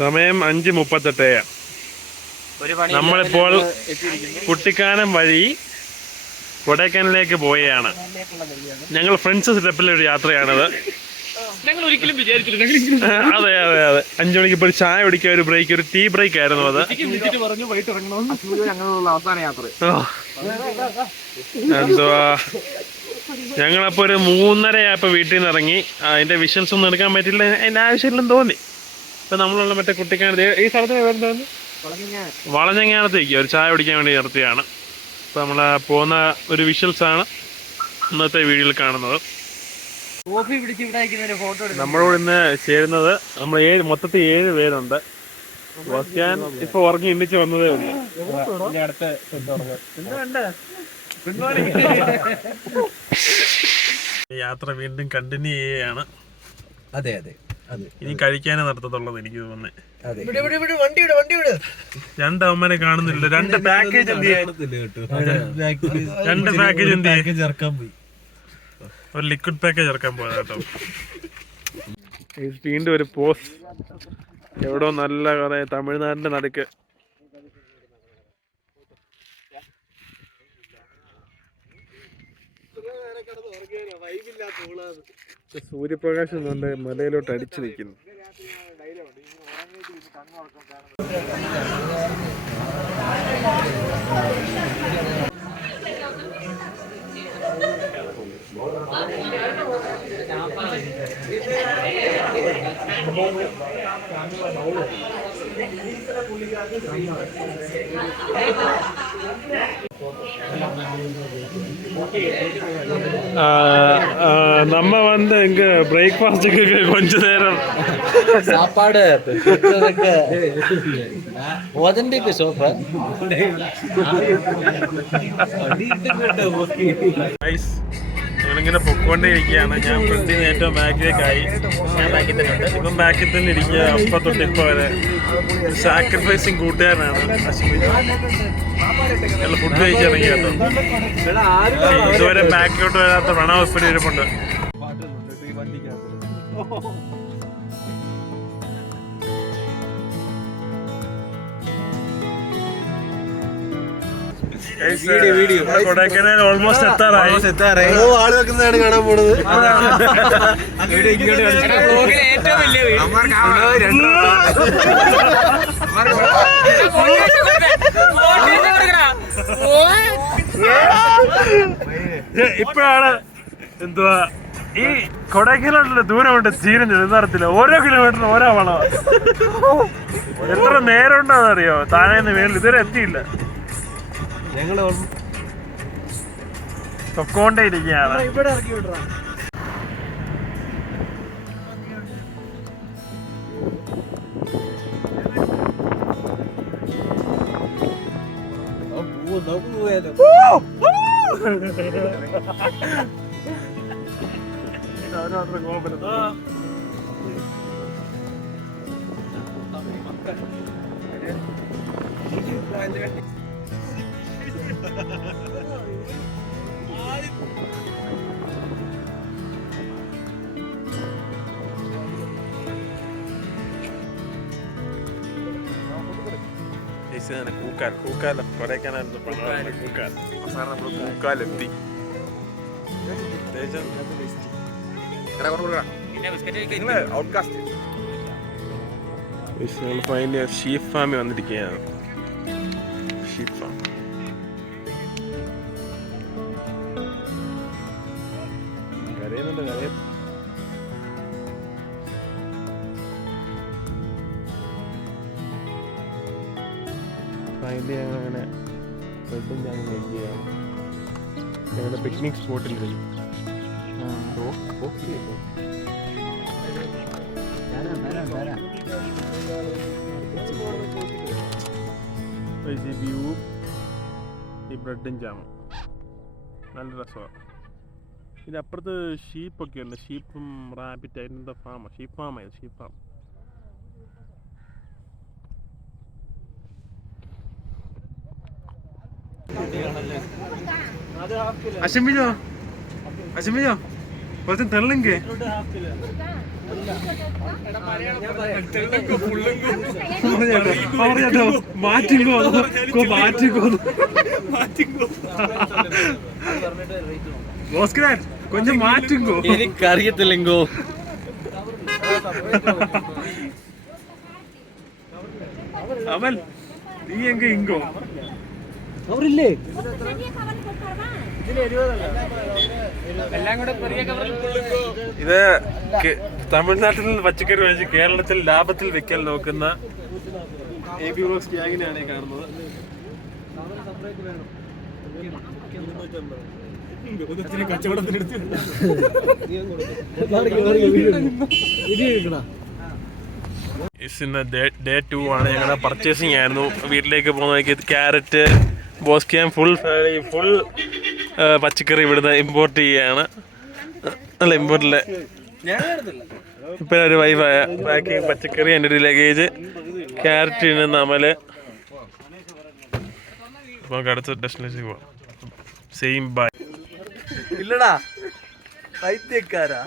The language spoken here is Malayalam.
സമയം 5:38. നമ്മളിപ്പോൾ കുട്ടിക്കാനം വഴി കൊടൈക്കനാലിലേക്ക് പോവുകയാണ്. ഞങ്ങൾ ഫ്രണ്ട്സ് സ്റ്റെപ്പിലൊരു യാത്രയാണത്. അതെ അതെ അതെ 5 മണിക്ക് ഇപ്പോൾ ചായ കുടിക്കാൻ ഒരു ബ്രേക്ക്, ഒരു ടീ ബ്രേക്ക് ആയിരുന്നു അത്. എന്തുവാ, ഞങ്ങളപ്പോ ഒരു 3:30 വീട്ടിൽ നിന്ന് ഇറങ്ങി. അതിന്റെ വിഷ്വൽസ് ഒന്നും എടുക്കാൻ പറ്റില്ല, അതിന്റെ ആവശ്യമില്ലെന്ന് തോന്നി. ഇപ്പൊ നമ്മളുള്ള മറ്റേ കുട്ടിക്കാനത്ത് ഈ സ്ഥലത്തിന് പേരെന്താണ്, വളഞ്ഞങ്ങാനത്തേക്ക് ഒരു ചായ കുടിക്കാൻ വേണ്ടി നിർത്തിയാണ്. ഇപ്പൊ നമ്മള് പോകുന്ന ഒരു വിഷ്വൽസ് ആണ് ഇന്നത്തെ വീഡിയോയിൽ കാണുന്നത്. നമ്മളോട് ഇന്ന് ചേരുന്നത് നമ്മൾ മൊത്തത്തിൽ 7 പേരുണ്ട്. ഞാൻ ഇപ്പൊ ഉറങ്ങി എണ്ണിച്ച് വന്നതേ ഉള്ളൂ. യാത്ര വീണ്ടും കണ്ടിന്യൂ ചെയ്യുകയാണ്. അതെ അതെ അതെ, ഇനി കഴിക്കാനേ നടത്തത്തുള്ളത് എനിക്ക് തോന്നുന്നത്. 2 അവന്മാരെ കാണുന്നില്ല. 2 പാക്കേജ് ഇറക്കാൻ പോയി, ഒരു ലിക്വിഡ് പാക്കേജ് ഇറക്കാൻ പോയത് കേട്ടോ. വീണ്ടും ഒരു പോസ്റ്റ് എവിടോ നല്ല കുറെ തമിഴ്നാടിന്റെ നടുക്ക്. സൂര്യപ്രകാശം നല്ല മലയിലോട്ട് അടിച്ചു നിൽക്കുന്നു. நம்ம வந்து இங்க பிரேக்ஃபாஸ்ட்டுக்கு கொஞ்ச நேரம் சாப்பாடு ஒதண்டிக்கு சோஃபா ഞങ്ങളിങ്ങനെ പൊക്കോണ്ടേയിരിക്കുകയാണ്. ഞാൻ ഫ്രണ്ടിൽ നിന്ന് ഏറ്റവും ബാക്കിലേക്കായി. ഞാൻ ബാക്കിൽ തന്നെ ഉണ്ട്. ഇപ്പം ബാക്കിൽ തന്നെ ഇരിക്കുക. അപ്പം തൊട്ട് ഇപ്പോൾ വരെ സാക്രിഫൈസിങ് കൂട്ടുകാരനാണ് അശ്വിൻ. ഞങ്ങൾ ഫുഡ് കഴിച്ചിറങ്ങി കേട്ടോ. ഇതുവരെ ബാക്കിലോട്ട് വരാത്ത പ്രണവ് ഇപ്പോഴും ഇരിപ്പുണ്ട്. കൊടൈക്കനാൽ ഓൾമോസ്റ്റ് എത്താറായി. ആള് വെക്കുന്നതാണ് കാണാൻ പോണത്. ഇപ്പോഴാണ് എന്തുവാ ഈ കൊടൈക്കനാലിന്റെ ദൂരമുണ്ട് തീരുന്നത് എന്നറിയത്തില്ല. ഓരോ കിലോമീറ്ററിന് ഓരോ വളം. എത്ര നേരം ഉണ്ടോന്ന് അറിയോ താഴേന്ന് മേളിൽ ഇതുവരെ എത്തിയില്ല. ഞങ്ങള് പൊക്കോണ്ടേ ഇരിക്കുകയാണ്. ഇവിടെ ഇറക്കി വിടറാ. കൊടൈക്കനാലിന്റെ കൂക്കാലെത്തി. ഷീപ്പ് ഫാമിൽ വന്നിരിക്കുകയാണ്. ഷീപ്പ് ഫാം കരയുന്നുണ്ട്. അതിൻ്റെ അങ്ങനെ ബ്രെഡും ഞാൻ കഴിക്കുകയാണ്. ഞങ്ങളുടെ പിക്നിക് സ്പോട്ടിൽ വരും. വ്യൂ, ഈ ബ്രെഡും ജാമും നല്ല രസമാണ്. ഇതിനപ്പുറത്ത് ഷീപ്പൊക്കെ ഉണ്ട്. ഷീപ്പും റാബിറ്റ് അതിൻ്റെ ഫാമാണ്. ഷീപ്പ് ഫാമായത്. Sheep farm. അശ്വിനോ കുറച്ച് തെള്ളുങ്കേ മാറ്റിക്കോ ഭാസ്കരൻ കൊഞ്ചം മാറ്റിക്കോ എനിക്കറിയത്തില്ലെങ്കോ അവൻ നീ എങ്ക ഇങ്കോ അവരില്ലേ ഇത് തമിഴ്നാട്ടിൽ നിന്ന് പച്ചക്കറി വാങ്ങിച്ച് കേരളത്തിൽ ലാഭത്തിൽ വെക്കൽ നോക്കുന്ന AB Vlogs ഗ്യാങ്ങിനെയാണ് ഈ കാണുന്നത്. ഡേ 2 ആണ്. ഞങ്ങളുടെ പർച്ചേസിങ് ആയിരുന്നു. വീട്ടിലേക്ക് പോകുന്നതൊക്കെ ക്യാരറ്റ് ബോസ്കിയാൻ ഫുൾ പച്ചക്കറി ഇവിടുന്ന് ഇമ്പോർട്ട് ചെയ്യാണ്. അല്ല ഇമ്പോർട്ടില്ല ഇപ്പം ഒരു വൈഫായ പാക്കിങ് പച്ചക്കറി, എൻ്റെ ഒരു ലഗേജ്, ക്യാരറ്റിന് അമല്. അപ്പോൾ നമുക്ക് അടുത്ത ഡെസ്റ്റിനേഷൻ പോവാം. Same bye. ഇല്ലടാ പൈത്യക്കാരാ